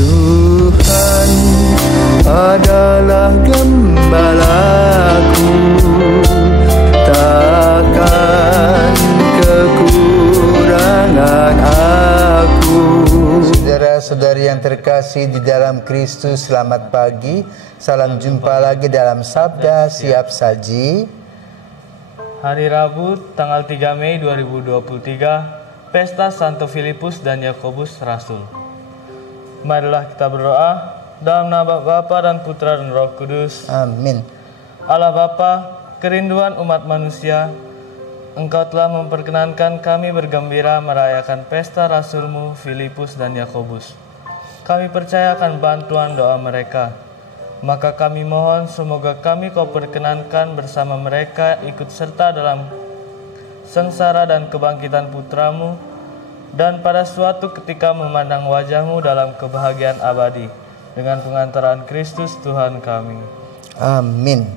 Tuhan adalah gembalaku, takkan kekurangan aku. Saudara-saudari yang terkasih di dalam Kristus, selamat pagi. Salam jumpa lagi dalam Sabda Siap Saji. Hari Rabu, tanggal 3 Mei 2023, Pesta Santo Filipus dan Yakobus Rasul. Marilah kita berdoa dalam nama Bapa dan Putra dan Roh Kudus. Amin. Allah Bapa, kerinduan umat manusia, Engkau telah memperkenankan kami bergembira merayakan pesta Rasulmu Filipus dan Yakobus. Kami percaya akan bantuan doa mereka. Maka kami mohon semoga kami Kau perkenankan bersama mereka ikut serta dalam sengsara dan kebangkitan Putramu, dan pada suatu ketika memandang wajah-Mu dalam kebahagiaan abadi, dengan pengantaran Kristus Tuhan kami. Amin.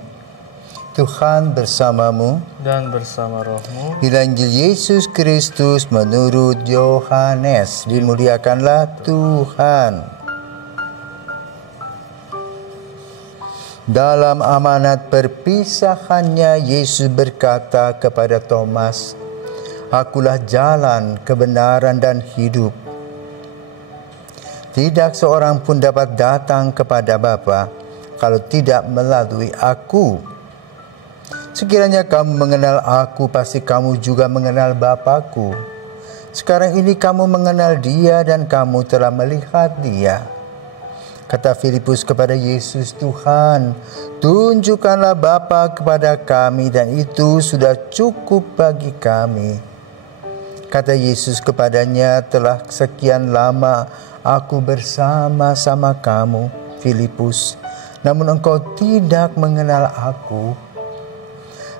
Tuhan bersamamu dan bersama rohmu. Bila Injil Yesus Kristus menurut Yohanes, dimuliakanlah Tuhan. Dalam amanat perpisahannya, Yesus berkata kepada Thomas, "Akulah jalan, kebenaran, dan hidup. Tidak seorang pun dapat datang kepada Bapa kalau tidak melalui Aku. Sekiranya kamu mengenal Aku, pasti kamu juga mengenal Bapa-Ku. Sekarang ini kamu mengenal Dia dan kamu telah melihat Dia." Kata Filipus kepada Yesus, "Tuhan, tunjukkanlah Bapa kepada kami dan itu sudah cukup bagi kami." Kata Yesus kepadanya, "Telah sekian lama Aku bersama-sama kamu, Filipus, namun engkau tidak mengenal Aku.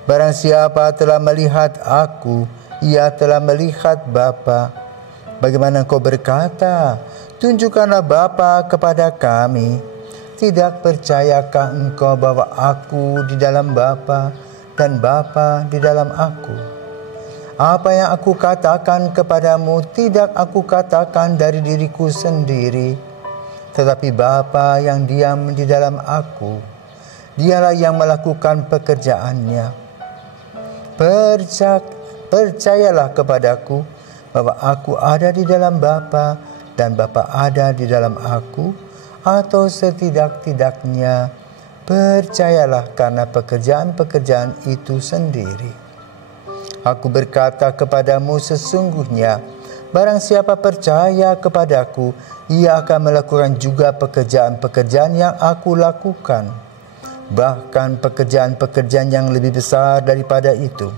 Barang siapa telah melihat Aku, ia telah melihat Bapa. Bagaimana engkau berkata, 'Tunjukkanlah Bapa kepada kami'? Tidak percayakah engkau bahwa Aku di dalam Bapa dan Bapa di dalam Aku? Apa yang Aku katakan kepadamu tidak Aku katakan dari diriku sendiri, tetapi Bapa yang diam di dalam Aku, Dialah yang melakukan pekerjaannya. Percayalah kepadaku bahwa Aku ada di dalam Bapa dan Bapa ada di dalam Aku, atau setidak-tidaknya percayalah karena pekerjaan-pekerjaan itu sendiri. Aku berkata kepadamu, sesungguhnya barang siapa percaya kepadaku, ia akan melakukan juga pekerjaan-pekerjaan yang Aku lakukan. Bahkan pekerjaan-pekerjaan yang lebih besar daripada itu.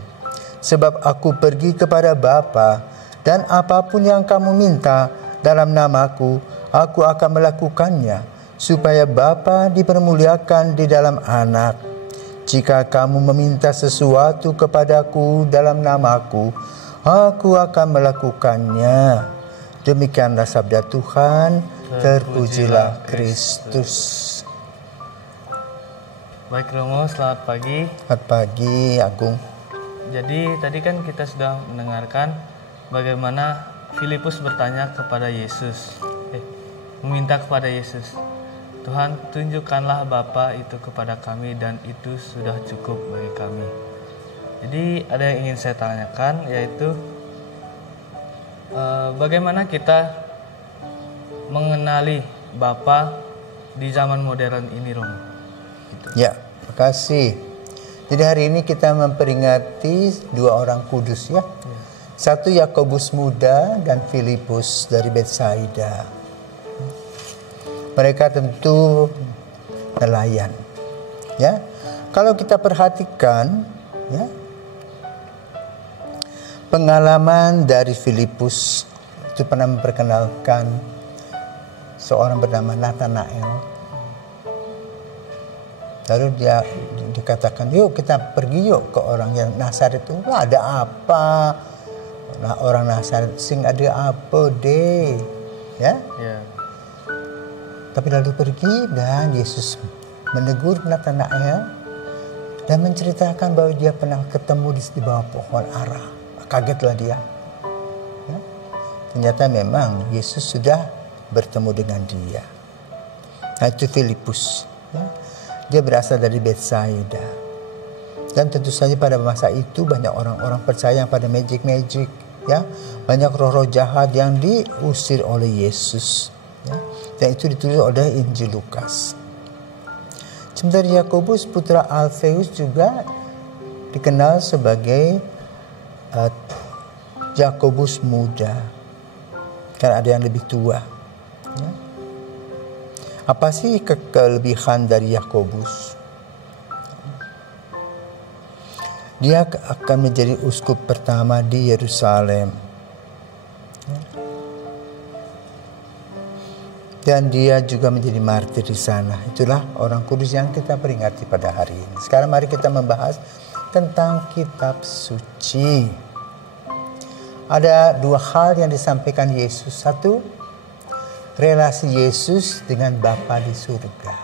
Sebab Aku pergi kepada Bapa, dan apapun yang kamu minta dalam namaku, Aku akan melakukannya, supaya Bapa dipermuliakan di dalam Anak. Jika kamu meminta sesuatu kepadaku dalam namaku, Aku akan melakukannya." Demikianlah sabda Tuhan. Terpujilah Kristus. Baik Romo, selamat pagi. Selamat pagi Agung. Jadi tadi kan kita sudah mendengarkan bagaimana Filipus bertanya kepada Yesus, meminta kepada Yesus, "Tuhan, tunjukkanlah Bapa itu kepada kami dan itu sudah cukup bagi kami." Jadi ada yang ingin saya tanyakan, yaitu bagaimana kita mengenali Bapa di zaman modern ini, Romo? Gitu. Ya, makasih. Jadi hari ini kita memperingati dua orang kudus ya. Satu Yakobus muda dan Filipus dari Betsaida. Mereka tentu nelayan. Ya. Kalau kita perhatikan ya, pengalaman dari Filipus itu pernah memperkenalkan seorang bernama Nathanael. Lalu dia dikatakan, "Yuk kita pergi yuk ke orang yang Nazaret itu. Ada apa? Nah, orang Nazaret sing ada apa deh?" Ya. Yeah. Tapi lalu pergi dan Yesus menegur Nathanael dan menceritakan bahwa dia pernah ketemu di bawah pohon ara. Kagetlah dia. Ya. Ternyata memang Yesus sudah bertemu dengan dia. Nah, itu Filipus. Ya. Dia berasal dari Betsaida. Dan tentu saja pada masa itu banyak orang-orang percaya yang pada magic, ya, banyak roh-roh jahat yang diusir oleh Yesus. Ya. Dan itu ditulis oleh Injil Lukas. Sementara Yakobus putra Alfeus juga dikenal sebagai Yakobus muda, karena ada yang lebih tua. Ya. Apa sih kelebihan dari Yakobus? Dia akan menjadi uskup pertama di Yerusalem. Dan dia juga menjadi martir di sana. Itulah orang kudus yang kita peringati pada hari ini. Sekarang mari kita membahas tentang kitab suci. Ada dua hal yang disampaikan Yesus. Satu, relasi Yesus dengan Bapa di surga.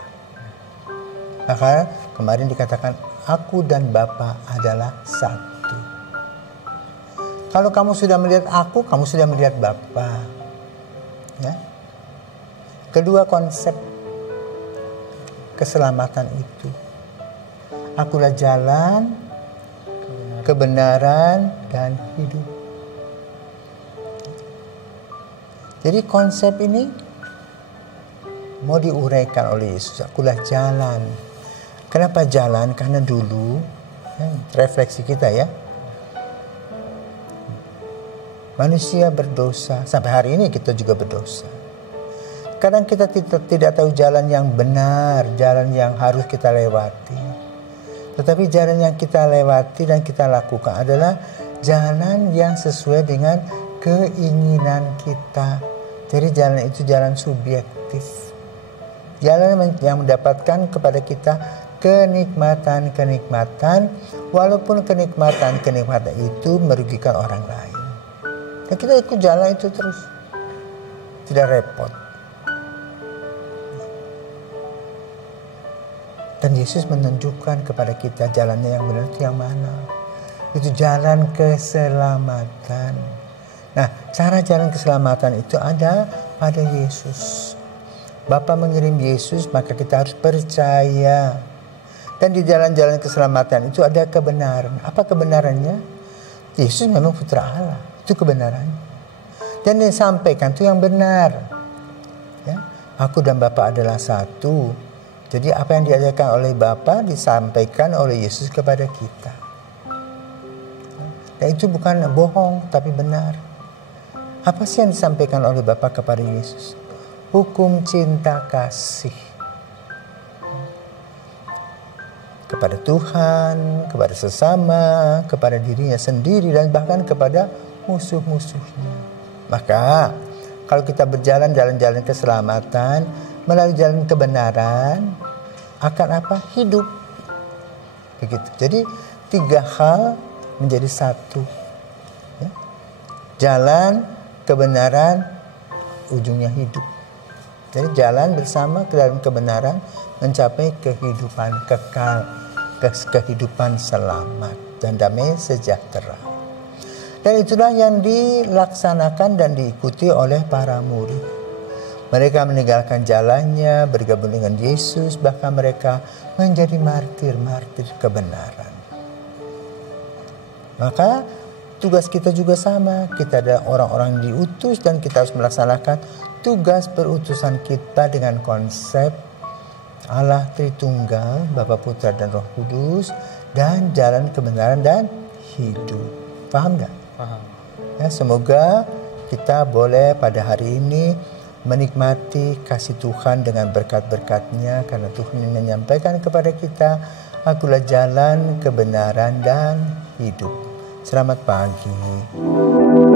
Maka kemarin dikatakan, aku dan Bapa adalah satu. Kalau kamu sudah melihat aku, kamu sudah melihat Bapa. Ya. Kedua, konsep keselamatan itu. Akulah jalan, kebenaran, dan hidup. Jadi konsep ini mau diuraikan oleh Yesus. Akulah jalan. Kenapa jalan? Karena dulu, ya, refleksi kita ya, manusia berdosa. Sampai hari ini kita juga berdosa. Kadang kita tidak tahu jalan yang benar, jalan yang harus kita lewati. Tetapi jalan yang kita lewati dan kita lakukan adalah jalan yang sesuai dengan keinginan kita. Jadi jalan itu jalan subjektif. Jalan yang mendapatkan kepada kita kenikmatan-kenikmatan, walaupun kenikmatan-kenikmatan itu merugikan orang lain. Dan kita ikut jalan itu terus. Tidak repot. Dan Yesus menunjukkan kepada kita jalannya yang benar itu yang mana. Itu jalan keselamatan. Nah, cara jalan keselamatan itu ada pada Yesus. Bapa mengirim Yesus, maka kita harus percaya. Dan di jalan-jalan keselamatan itu ada kebenaran. Apa kebenarannya? Yesus memang putra Allah. Itu kebenarannya. Dan yang disampaikan itu yang benar. Ya, aku dan Bapa adalah satu. Jadi apa yang diajarkan oleh Bapa disampaikan oleh Yesus kepada kita. Dan itu bukan bohong, tapi benar. Apa sih yang disampaikan oleh Bapa kepada Yesus? Hukum cinta kasih. Kepada Tuhan, kepada sesama, kepada dirinya sendiri, dan bahkan kepada musuh-musuhnya. Maka kalau kita berjalan jalan-jalan keselamatan, melalui jalan kebenaran, akan apa? Hidup. Begitu. Jadi 3 hal menjadi satu. Ya. Jalan, kebenaran, ujungnya hidup. Jadi jalan bersama ke dalam kebenaran mencapai kehidupan kekal, kehidupan selamat dan damai sejahtera. Dan itulah yang dilaksanakan dan diikuti oleh para murid. Mereka meninggalkan jalannya, bergabung dengan Yesus, bahkan mereka menjadi martir-martir kebenaran. Maka tugas kita juga sama. Kita ada orang-orang yang diutus dan kita harus melaksanakan tugas perutusan kita dengan konsep Allah Tritunggal, Bapa, Putra, dan Roh Kudus, dan jalan kebenaran dan hidup. Paham gak? Paham. Ya, semoga kita boleh pada hari ini menikmati kasih Tuhan dengan berkat-berkat-Nya, karena Tuhan menyampaikan kepada kita, akulah jalan, kebenaran, dan hidup. Selamat pagi.